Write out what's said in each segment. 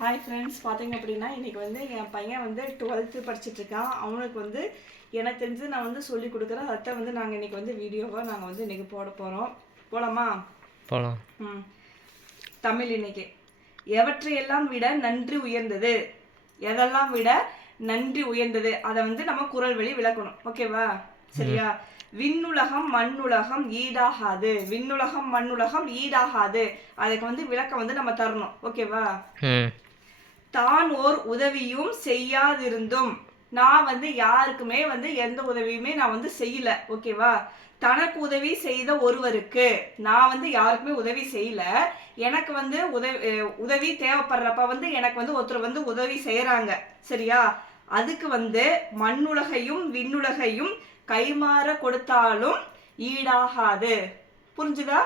Hi friends, பார்த்தீங்க அப்படின்னா இன்றைக்கி வந்து என் பையன் வந்து 12th படிச்சுட்ருக்கான். அவனுக்கு வந்து எனக்கு தெரிஞ்சு நான் வந்து சொல்லி கொடுக்குறேன். அதை வந்து நாங்கள் இன்றைக்கி வந்து வீடியோவாக நாங்கள் வந்து இன்றைக்கி போட போகிறோம். போகலாமா? போகலாம். தமிழ் இன்னைக்கு எவற்றையெல்லாம் விட நன்றி உயர்ந்தது. எதெல்லாம் விட நன்றி உயர்ந்தது அதை வந்து நம்ம குரல் வழி விளக்கணும். ஓகேவா? சரியா? விண்ணுலகம் மண்ணுலகம் ஈடாகாது. விண்ணுலகம் மண்ணுலகம் ஈடாகாது. அதுக்கு வந்து விளக்கம் வந்து நம்ம தரணும். ஓகேவா? தான் ஓர் உதவியும் செய்யாதிருந்தும், நான் வந்து யாருக்குமே வந்து எந்த உதவியுமே நான் வந்து செய்யல. ஓகேவா? தனக்கு உதவி செய்த ஒருவருக்கு நான் வந்து யாருக்குமே உதவி செய்யல. எனக்கு வந்து உதவி தேவைப்படுறப்ப வந்து எனக்கு வந்து ஒருத்தர் வந்து உதவி செய்யறாங்க. சரியா? அதுக்கு வந்து மண்ணுலகையும் விண்ணுலகையும் கைமாற கொடுத்தாலும் ஈடாகாது. புரிஞ்சுதா?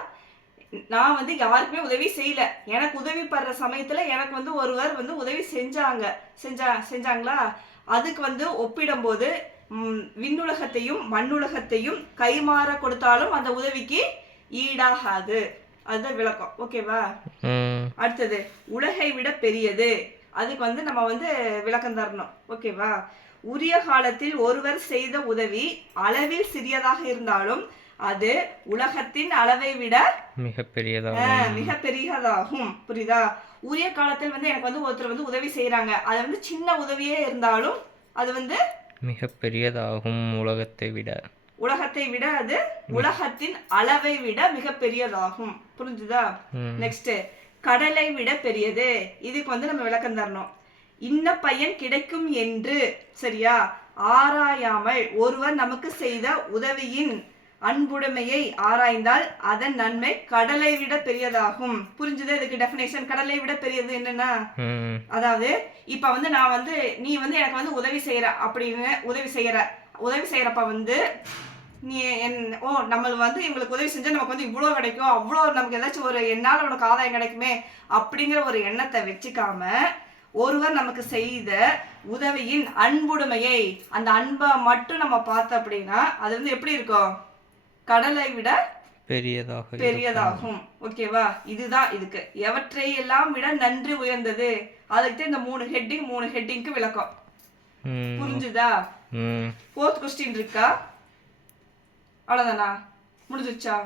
நான் வந்து யாருக்குமே உதவி செய்யல. எனக்கு உதவி படுற சமயத்துல எனக்கு வந்து ஒருவர் வந்து உதவி செஞ்சாங்களா, அதுக்கு வந்து ஒப்பிடும்போது விண்ணுலகத்தையும் மண்ணுலகத்தையும் கைமாற கொடுத்தாலும் அந்த உதவிக்கு ஈடாகாது. அதுதான் விளக்கம். ஓகேவா? அடுத்தது உலகை விட பெரியது. அதுக்கு வந்து நம்ம வந்து விளக்கம் தரணும். ஓகேவா? உரிய காலத்தில் ஒருவர் செய்த உதவி அளவில் சிறியதாக இருந்தாலும் அது உலகத்தின் அளவை விட மிகப்பெரியதாகும். புரியுதா? உரிய காலத்தில் வந்து எனக்கு வந்து ஒருத்தர் வந்து உதவி செய்யறாங்க. அது வந்து சின்ன உதவியே இருந்தாலும் அது வந்து மிகப்பெரியதாகும். உலகத்தை விட அது உலகத்தின் அளவை விட மிகப்பெரியதாகும். புரிஞ்சுதா? நெக்ஸ்ட், கடலை விட பெரியது. இதுக்கு வந்து நம்ம விளக்கம் தரணும். இன்ன பையன் கிடைக்கும் என்று, சரியா, ஆராயாமல் ஒருவர் நமக்கு செய்த உதவியின் அன்புடைமையை ஆராய்ந்தால் அதன் நன்மை கடலை விட பெரியதாகும். புரிஞ்சுது? இதுக்கு டெஃபினேஷன். கடலை விட பெரியது என்னன்னா, அதாவது இப்ப வந்து நான் வந்து நீ வந்து எனக்கு வந்து உதவி செய்யற அப்படின்னு உதவி செய்யறப்ப வந்து நீ நம்மளுக்கு வந்து இவங்களுக்கு உதவி செஞ்சா நமக்கு வந்து இவ்வளோ கிடைக்கும், அவ்வளோ நமக்கு ஏதாச்சும் ஒரு என்னால் உனக்கு ஆதாயம் கிடைக்குமே அப்படிங்கிற ஒரு எண்ணத்தை வச்சுக்காம ஒருவர் நமக்கு செய்த உதவியின் அன்புடைமையை, அந்த அன்பை மட்டும் நம்ம பார்த்தோம் அப்படின்னா அது வந்து எப்படி இருக்கும்? கடலை விட பெரியதாகும். ஓகேவா? இதுதான் இதுக்கு எவற்றை எல்லாம் விட நன்றி உயர்ந்தது. அதுக்கு இந்த 3 ஹெட்டிங்க்கு விளக்கம். புரிஞ்சுதா? 4th கொஸ்டின் இருக்கா? அவ்வளவுதானா? முடிஞ்சிருச்சா?